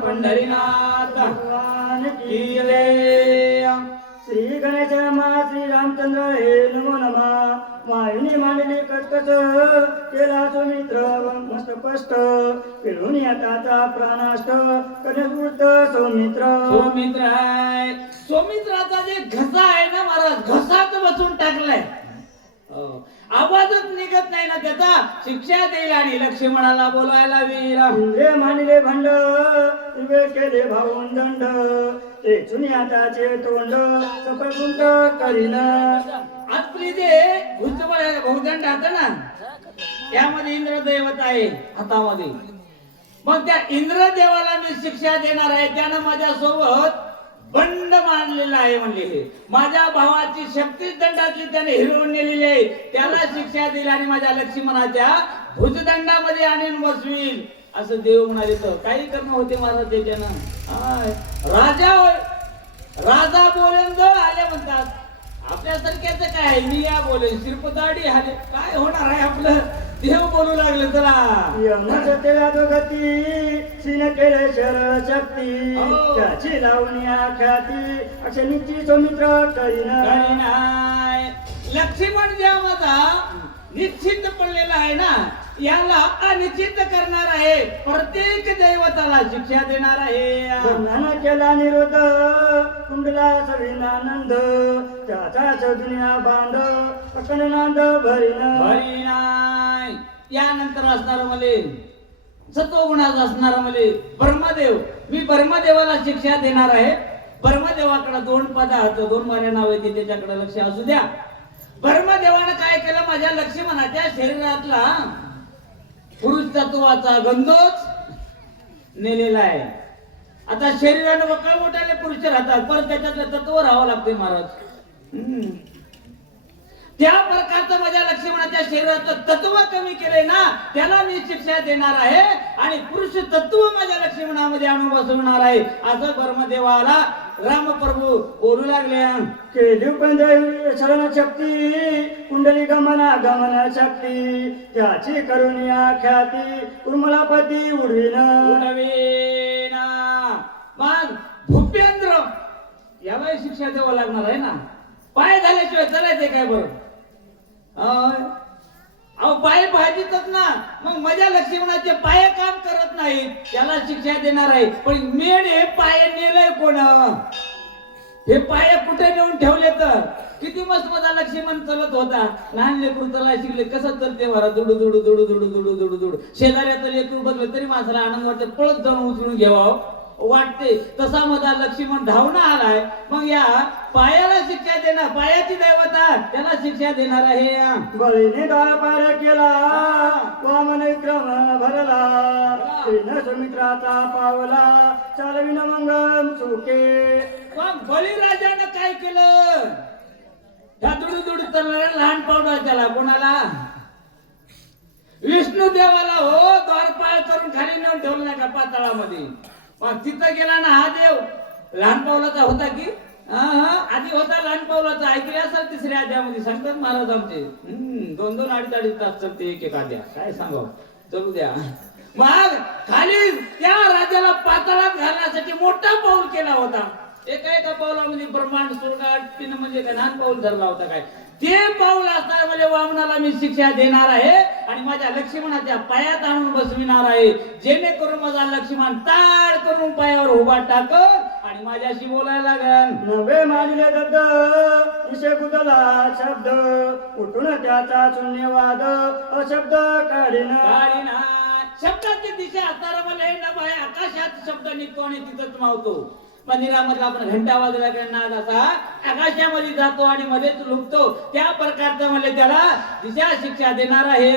पंढरीनाथ भगवान जय. श्री गणेश नमा श्री रामचंद्र हे नमो नमा. मायनी मांडली कटकट केला सुमित्र मस्त कष्ट. पिळून प्राणाष्ट कनस्फूर्त सौमित्र. सोमित्र आहे. सोमित्राचा जे घसा आहे ना महाराज घसाच बसून टाकलाय. हो. आवाजच निघत नाही ना त्याचा. शिक्षा देईल आणि लक्ष्मणाला बोलायला वीर मांडले भंड दिवे केले भाऊन दंड. ते चुनियाताचे तोंड सफळकुंट करीन. आपली जे भुजबळ बहुदंड आता ना त्यामध्ये इंद्रदैवत आहे हातामध्ये. मग त्या इंद्रदेवाला मी शिक्षा देणार आहे त्यानं माझ्या सोबत बंड मानलेला आहे म्हणले हे. माझ्या भावाची शक्ती दंडातली त्याने हिरवून नेलेली आहे. त्याला शिक्षा दिली आणि माझ्या लक्ष्मणाच्या भुजदंडामध्ये आणून बसवील असं देव म्हणाले तर काही करणं होते महाराज त्याच्यानं? राजा राजा बोलेन जो आले म्हणतात. आपल्यासारख्याच काय आहे? मी या बोलेन. श्रीपदाडी आले काय होणार आहे आपलं? देव बोलू लागले चला यमच तेला गती सीन केले शर शक्ती. हो. त्याची लावणी ख्याती अक्षनीची सौमित्र करीन लक्ष्मण माझा निश्चित पडलेला आहे ना? याला अनिश्चित करणार आहे. प्रत्येक दैवताला शिक्षा देणार आहे. केला निरोध कुंडला सविनानंद त्याचाच दुनिया बांध भरीन. नाही. यानंतर असणार मले सत्वगुणात असणार मले ब्रह्मदेव. मी ब्रह्मदेवाला शिक्षा देणार आहे. ब्रह्मदेवाकडे दोन पदार्थ दोन मार्या नाव येते त्याच्याकडे लक्ष असू द्या. ब्रह्मदेवानं काय केलं? माझ्या लक्ष्मणाच्या शरीरातला पुरुष तत्वाचा गंधच नेलेला आहे. आता शरीरानं वकाळ मोठ्याले पुरुष राहतात. परत त्याच्यातलं तत्व राहावं लागते महाराज. त्या प्रकारचं माझ्या लक्ष्मणाच्या शरीराचं तत्व कमी केलंय ना त्याला मी शिक्षा देणार आहे आणि पुरुष तत्व माझ्या लक्ष्मणामध्ये आणून बसवणार आहे. असं ब्रह्मदेवाला रामप्रभू बोलू लागले. केली शरण शक्ती कुंडली गमना गमन शक्ती त्याची करुणिया ख्याती उर्मलापती उडविन. उडवीना. मग भूपेंद्र याला शिक्षा द्यावं लागणार आहे ना? पाय झाल्याशिवाय चालायचंय काय बरं? पाय भाजीतच ना. मग माझ्या लक्ष्मणाचे पाय काम करत नाही त्याला शिक्षा देणार आहे. पण मेड हे पाय नेलंय कोण? हे पाय कुठे नेऊन ठेवले तर? किती मस्त माझा लक्ष्मण चलत होता. लहान लेकरू चला शिकले. कसं चलते मला दुडू दुडू दुडू दुडू दुडू दुडू दुडू. शेजाऱ्याचं लेकरू बघलं तरी माणसाला आनंद वाटत. पळत जाऊन उचलून घ्यावा हो. वाटते. तसा माझा लक्ष्मण धावणं आलाय. मग या पायाला शिक्षा देणार पायाची दैवता त्याला शिक्षा देणार आहे. बळीने दार पार केला वामन विक्रम भरला. सुमित्राचा पावला चालविन मंगम सुखे. मग बळीराजानं काय केलं? त्या दुडू दुडू चालणाऱ्या लहान पावडा त्याला कोणाला? विष्णू देवाला हो द्वारपाळ करून खाली नेऊन ठेवलं नाही का पाताळामध्ये? तिथं गेला ना हा देव. लहान पावलाचा होता की? आधी होता लहान पावलाचा. ऐकले असाल तिसऱ्या अध्यामध्ये सांगतात महाराज आमचे. दोन दोन अडीच अडीच तास चालते एक एक अध्याय काय सांगावं? चलू द्या. मग खाली त्या राजाला पाताळात घालण्यासाठी मोठा पाऊल केला होता. एका एका पावलामध्ये ब्रह्मांड स्वर्गात तीन म्हणजे काय? लहान पाऊल धरला होता काय? ते पाऊल असणार म्हणजे वामनाला मी शिक्षा देणार आहे. आणि माझ्या लक्ष्मणाच्या पायात आणून बसविणार आहे. जेणेकरून माझा लक्ष्मण ताड करून पायावर उभा टाकत आणि माझ्याशी बोलायला लागल. नवे मानले दत्त विषय गुदला शब्द उठून त्याचा शून्यवाद अशब्द काढीन. काळीना शब्दाची दिशा असताना मला हे आहे आकाशात शब्द निघतो आणि तिथंच मावतो. मंदिरामधला आपण घंटा वाजला नाद असा आकाशामध्ये जातो आणि मध्येच लुकतो त्या प्रकारचं मला त्याला दिशा शिक्षा देणार आहे.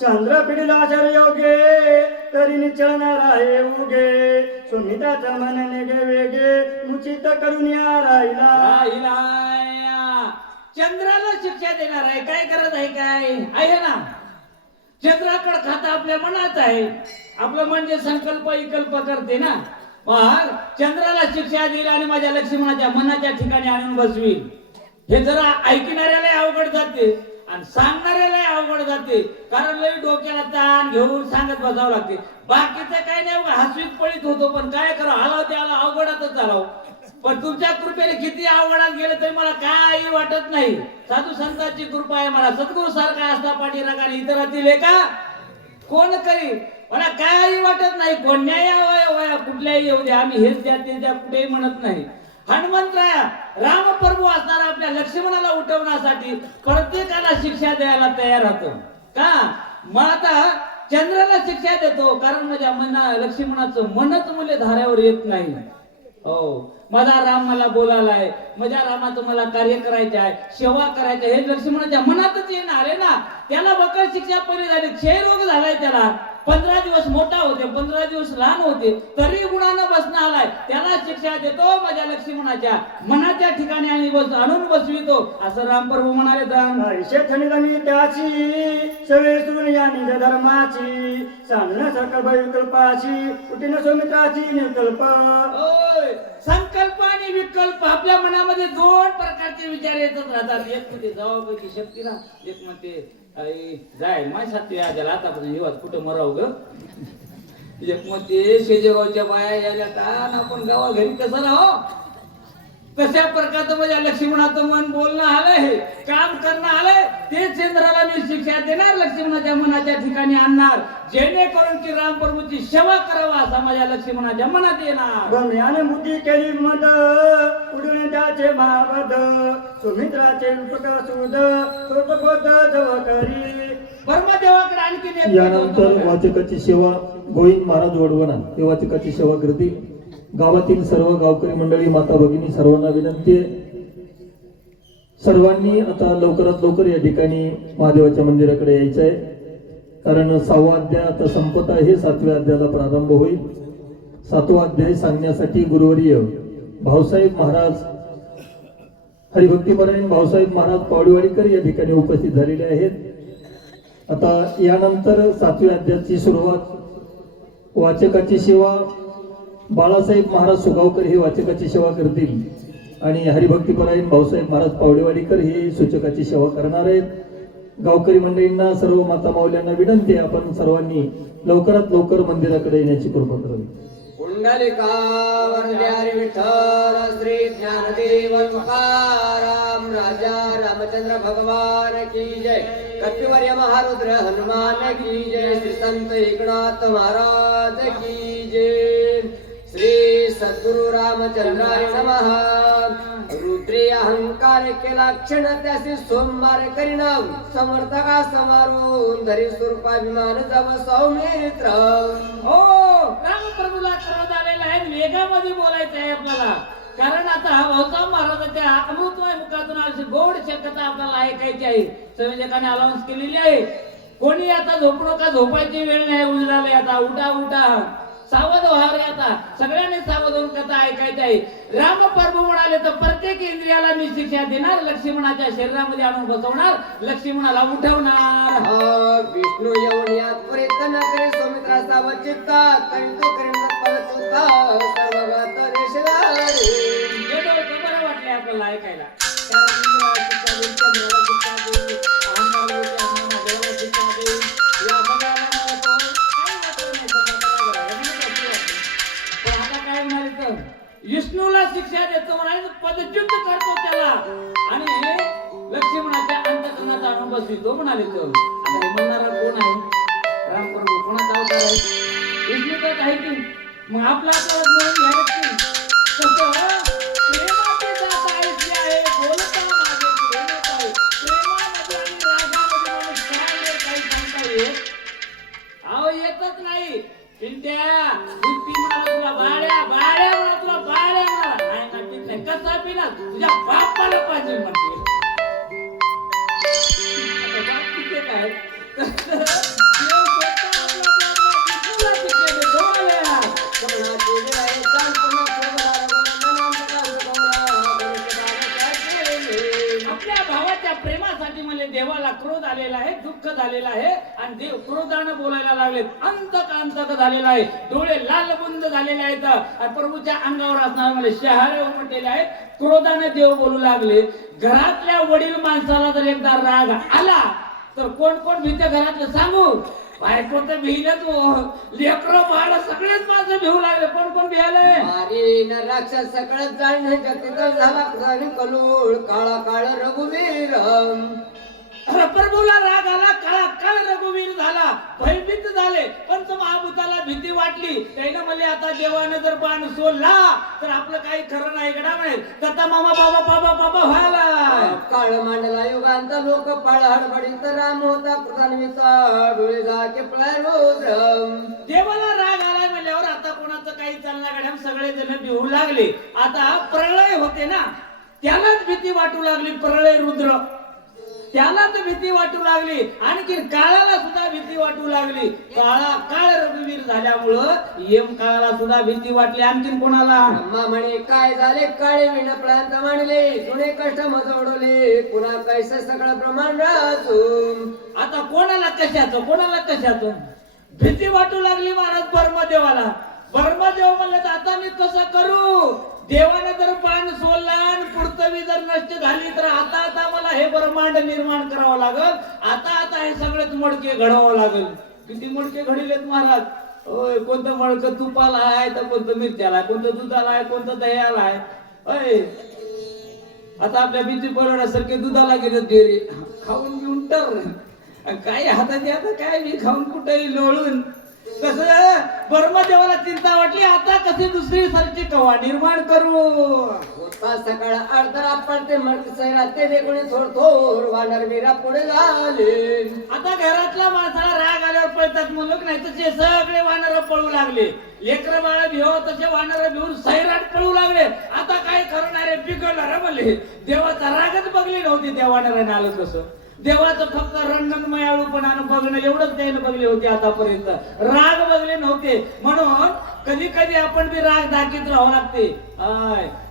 चंद्र पिढीला शर योगे तरी निचळणार आहे उगे. सुमिताचा मन निगे वेगे मुचित करून या राहिला. राहिला. चंद्राला शिक्षा देणार आहे. काय करत आहे काय? आहे ना? चंद्राकडे खाता आपल्या मनात आहे. आपलं मन जे संकल्प विकल्प करते ना. मग चंद्राला शिक्षा देईल आणि माझ्या लक्ष्मणाच्या मनाच्या ठिकाणी आणून बसवी. हे जरा ऐकणाऱ्याला अवघड जाते आणि सांगणाऱ्याला अवघड जाते. कारण लई डोक्याला ताण घेऊन सांगत बसावं लागते. बाकीचं काय नाही हसवीत पळीत होतो पण काय करा आला त्याला अवघडातच झाला हो. पण तुमच्या कृपेने किती अवघडात गेले तरी मला काही वाटत नाही. साधू संतांची कृपा आहे मला. सद्गुरू सारखा असता पाठीरागाने इतरातील का कोण करी मला काही वाटत नाही कोण्याही वया कुठल्याही येऊ द्या आम्ही हेच द्या ते द्या कुठेही म्हणत नाही. हनुमंतराया रामप्रभू असणारा आपल्या लक्ष्मणाला उठवण्यासाठी प्रत्येकाला शिक्षा द्यायला तयार राहतो. का? मग आता चंद्राला शिक्षा देतो कारण माझ्या मना लक्ष्मणाचं मनच मुले धाऱ्यावर येत नाही. हो. माझा राम मला बोलायलाय माझ्या रामाचं मला कार्य करायचे आहे सेवा करायची हे लक्ष्मणाच्या मनातच येणार आहे ना त्याला बकर शिक्षा पहिले झाली क्षय रोग झालाय त्याला. पंधरा दिवस मोठा होते पंधरा दिवस लहान होते तरी गुणानं बसणं आलाय. त्याला शिक्षा देतो माझ्या लक्ष्मणाच्या मनाच्या. ठिकाणी आणि बस आणून बसवितो. असं रामप्रभू म्हणाले त्याची सवे सुन या निज धर्माची. सांगण्या सकल विकल्पाची कुटीन सौमित्राची निकल्प. ओय, संकल्प आणि विकल्प आपल्या मनामध्ये दोन प्रकारचे विचार येतच राहतात. एक म्हणते जबाबची शक्ती ना. एक म्हणते आई, जाय माझ्या साथी आजाला आतापासून येवात कुठं मराव ग? एक म्हणते शेजेगावच्या बाया यायला का आपण गावा घरी कसं राहो कशा प्रकारचं माझ्या लक्ष्मणाचं मन बोलणं आलंय काम करणं आलंय ते चंद्राला मी शिक्षा देणार लक्ष्मणाच्या मनाच्या ठिकाणी आणणार. जेणेकरून की रामप्रभूची सेवा करावा असा माझ्या लक्ष्मणाच्या मनात येणार. गम्याने बुद्धी केली मद उडून त्याचे महाबद सुमित्राचे उपकसूद कृतबोध जव करी ब्रह्मदेवाकडे आणखी एक यानंतर वाचकाची सेवा गोविंद महाराज वडवणा. हे वाचकाची सेवा करतील. गावातील सर्व गावकरी मंडळी माता भगिनी सर्वांना विनंती आहे. सर्वांनी आता लवकरात लवकर या ठिकाणी महादेवाच्या मंदिराकडे यायचं आहे. कारण सहावा अध्याय आता संपत आहे सातव्या अध्यायाला प्रारंभ होईल. सातवा अध्याय सांगण्यासाठी गुरुवर्य भाऊसाहेब महाराज हरिभक्तीपरायण भाऊसाहेब महाराज पावडीवाडीकर या ठिकाणी उपस्थित झालेले आहेत. आता यानंतर सातव्या अध्यायाची सुरुवात. वाचकाची सेवा. बाळासाहेब महाराज सुगावकर हे वाचकाची सेवा करतील. आणि हरिभक्तीपरायण भाऊसाहेब महाराज पावडेवाडीकर हे सूचकाची सेवा करणार आहेत. गावकरी मंडळींना सर्व माता माऊल्यांना विनंती आपण सर्वांनी लवकरात लवकर मंदिराकडे येण्याची कृपा करावी. पुंडलिकावर्ण्यारि विठ्ठल श्री ज्ञानदेव तुकाराम राजा रामचंद्र भगवान की जय। कपिवर्य महारुद्र हनुमान की जय। श्री संत एकनाथ महाराज की जय। श्री सद्गुरु रामचंद्राय नमः। रुद्री अहंकार केला क्षण त्यासी सोमवार करीनाम। समर्थका समारून धरी स्वरूपाभिमान जव सौमित्र हो रामप्रभूला त्रास आलेला आहे वेगामध्ये बोलायचं आहे आपल्याला. कारण आता भाऊसाहेब महाराजांच्या अमृतमय मुखातून अशी गोड शक्यता आपल्याला ऐकायची आहे. संयोजकाने अलाउन्स केलेली आहे. कोणी आता झोपू नका झोपायची वेळ नाही उजळाले आता. उठा उठा. सावध व्हावे आता. सगळ्यांनी सावध होऊन कथा ऐकायची आहे. राम प्रभू म्हणाले तर प्रत्येक इंद्रियाला मी शिक्षा देणार. लक्ष्मणाच्या शरीरामध्ये आणून बसवणार. लक्ष्मणाला उठवणार. विष्णू येऊन परितन करे सौमित्रा साव चित्ता करी तो म्हणाले करतो त्याला. आणि लक्ष्मणाच्या अंतकरणाचा अनुभव बसवितो म्हणाले तो आता हे म्हणणारा कोण आहे? रामप्रभू कोणाचा अवतार आहे? विष्णू तर आहे की मग आपला आपल्याला मिळून घ्यायला कसं गुण मनांतकार कमळा गुरुदार साचे आपल्या भावाच्या प्रेमासाठी मला देवाला क्रोध आलेला आहे दुःख झालेला आहे आणि देव क्रोधानं बोलायला लागले अंत अंतक झालेला आहे. डोळे लालबुंद झालेले आहेत. प्रभूच्या अंगावर असणार मला म्हणजे शहारे उमटलेले आहेत. क्रोधाने देव बोलू लागले. घरातल्या वडील माणसाला जर एकदा राग आला तर कोण कोण भीते घरातलं सांगू? बायको तर भिनत लेकर माड सगळेच माणसं भिवू लागले. कोण कोण भियाले? मारी न राक्षस सगळं जाणे जगतीत. झाला प्रधानी कलोळ काळा काळ रघुवीर. प्रभूला राग आला काळा काळ रघुवीर झाला. भयभीत झाले. पंच महाभूताला भीती वाटली. त्यानं म्हणले आता देवानं जर बाण सोडला तर आपलं काही खरं नाही गडा म्हणे तथा मामा बाबा बाबा बाबा व्हायला काळ मांडला युगांत लोक पाळ हडबडीत राम होता पृथ्वीचा डोळे रुद्रम. देवाला राग आलाय म्हणल्यावर आता कोणाचं काही चालणार? गड्या सगळे जण भिवू लागले. आता प्रळय होते ना. त्यालाच भीती वाटू लागली प्रळय रुद्र. त्यालाच भीती वाटू लागली. आणखी काळाला सुद्धा भीती वाटू लागली. काळा काळ रघुवीर झाल्यामुळं यम काळाला सुद्धा भीती वाटली. आणखीन कोणाला? ब्रह्मा म्हणे काय झाले? काळे विण पळांत मांडले. जुने कष्ट मजवडले. पुन्हा कैसे सगळं ब्रह्मांड राचून आता कोणाला कशाचं? कोणाला कशाचं? भीती वाटू लागली महाराज ब्रह्मदेवाला ब्रह्मदेव म्हणलं तर आता मी कसं करू. देवाने जर पान सोडला आणि पृथ्वी जर नष्ट झाली तर आता आता मला हे ब्रह्मांड निर्माण करावं लागल. आता आता हे सगळेच मडके घडवावं लागल. किती मडके घडिलेत महाराज? होय कोणतं मडकं तुपाला आहे तर कोणतं मिरच्याला आहे? कोणतं दुधाला आहे? कोणतं दह्याला आहे? होय आता आपल्या भीती बनवण्यासारखे दुधाला गेले डेअरी. खाऊन घेऊन तर काय हाताची आता? काय मी खाऊन कुठेही लोळून? तस देवाला चिंता वाटली आता कशी दुसरी सरची कवा निर्माण करू? होता सकाळ अर्धरा पडते मर्द सैरा ते देखुणे थोर थोर वानर वीरा पुढे झाले. आता घरातल्या माणसाला राग आल्यावर पळतात म्हणलं नाही तसे सगळे वानर पळू लागले. लेकर बाळ भिव तसे वानर भिवून सैराट पळू लागले. आता काय करणारे पिकवणार म्हणले देवाचा रागच बघली नव्हती त्या वानराने आलं कसं देवाचं फक्त रंगनमयाळूपणानं बघणं एवढंच त्याने बघले होते आतापर्यंत. राग बघले नव्हते. म्हणून कधी कधी आपण बी राग दाखीत राहावं लागते.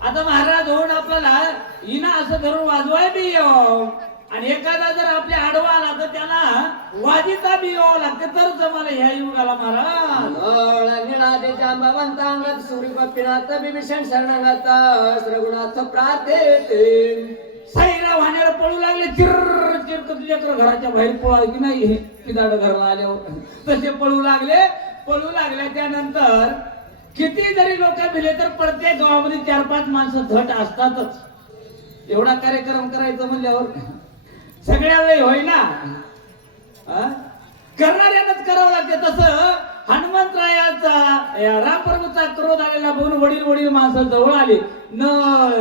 आता महाराज होऊन आपल्याला हिना असं धरून वाजवाय बी. आणि एखादा जर आपल्या आडवा आला तर त्याला वाजिता बी यावं लागते. तर जमाला ह्या युगाला महाराज. सूर्य बप्पिनाथ बिभीषण शरणागत रघुनाथ प्रार्थेते त्या वाहण्याला पळू लागले चिर चिर लेकर घराच्या बाहेर पळा की नाही? हे किदाड घरला आल्यावर. तसे पळू लागले. पळू लागले त्यानंतर किती जरी लोक भिले तर प्रत्येक गावामध्ये चार पाच माणसं धट असतातच. एवढा कार्यक्रम करायचा म्हणल्यावर सगळ्या वेळी होईना. हा? करणाऱ्यानंच करावं लागते तसं. हनुमंतरायाचा रामप्रभूचा क्रोध आलेला बघून वडील वडील माणसं जवळ आले. न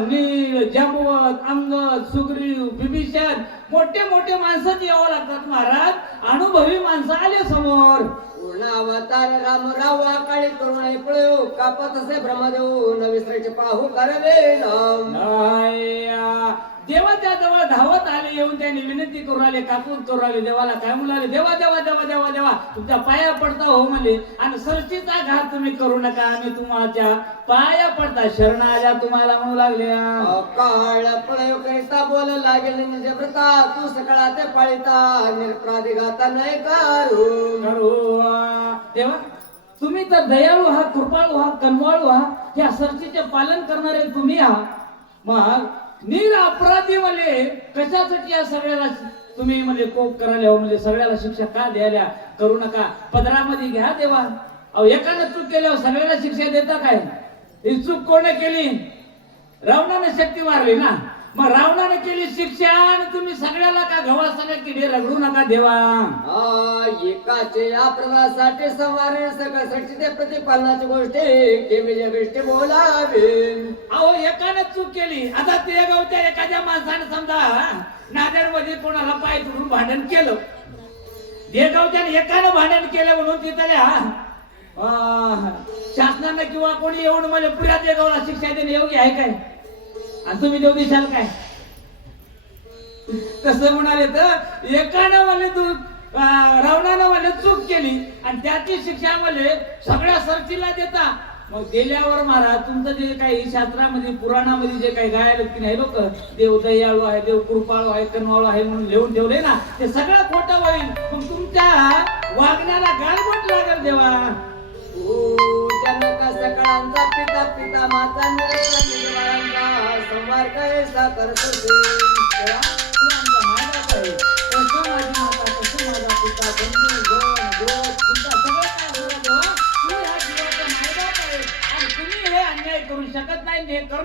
नील जांबवत अंगद सुग्रीव बिभीषण मोठे मोठे माणसं यावं लागतात महाराज. अनुभवी माणसं आले समोर. पूर्ण अवतार राम राव काळी करुणे पळो कापत असे ब्रह्मदेव न विसरायचे पाहू करवे आया. देवाच्या जवळ धावत आले येऊन त्यांनी विनंती करू आले कापून करू आले देवाला काय म्हणाले देवा देवा देवा देवा देवा तुमच्या पाया पडता हो म्हणले आणि सरशीचा घात तुम्ही करू नका आम्ही तुम्हाला पाया पडता शरण आल्या तुम्हाला म्हणू लागल्या काळ पळयो करिता बोल लागेल निज व्रता तू सकाळा ते पाळिता निरपराधी गाता नाही करू. देवा तुम्ही तर दयाळू आहात कृपाळू आहात कनवाळू आहात या सरशीचे पालन करणारे तुम्ही आहात मग निर अपराधी म्हणजे कशासाठी या सगळ्याला तुम्ही म्हणजे कोप करायला हो म्हणजे सगळ्याला शिक्षा का द्यायला? करू नका. पदरामध्ये घ्या देवा. अहो एकानं चूक केल्यावर सगळ्याला शिक्षा देता काय? ही चूक कोणी केली? रावणाने शक्ती मारली ना. मग रावणाने केली शिक्षा आणि तुम्ही सगळ्याला का सगळ्या किडे रगडू नका देवा. आ, एकाचे या प्रवासासाठी संवारे सगळ्यासाठी ते प्रतिपालनाची गोष्टी केविल्या गोष्टी बोलावे. अहो एकाने चूक केली. आता ते गावच्या एखाद्या माणसाने समजा नांदेडमध्ये कोणाला पाय तुडून भांडण केलं. देगावच्याने एकानं भांडण केलं म्हणून तिथल्या अं, शासनानं किंवा कोणी येऊन मला पुऱ्या देगावला शिक्षा देणे योग्य आहे काय? आणि तुम्ही देऊ देशाल काय? तस म्हणाले तर एकानं म्हणले तू अं, रावणानं म्हणले चूक केली आणि त्याची शिक्षा मला सगळ्या सरचीला देता. मग गेल्यावर महाराज तुमचं जे काही शास्त्रामध्ये पुराणामध्ये जे काही गायलं की नाही लोक देव दयाळू आहे देव कृपाळू आहे कनवाळू आहे म्हणून लिहून ठेवले ना ते सगळं खोटं होईल. मग तुमच्या वागण्याला गालबोट लागेल देवा. सकाळांचा पिता पिता माता सोमवार काय साखर आणि तुम्ही हे अन्याय करू शकत नाही हे करू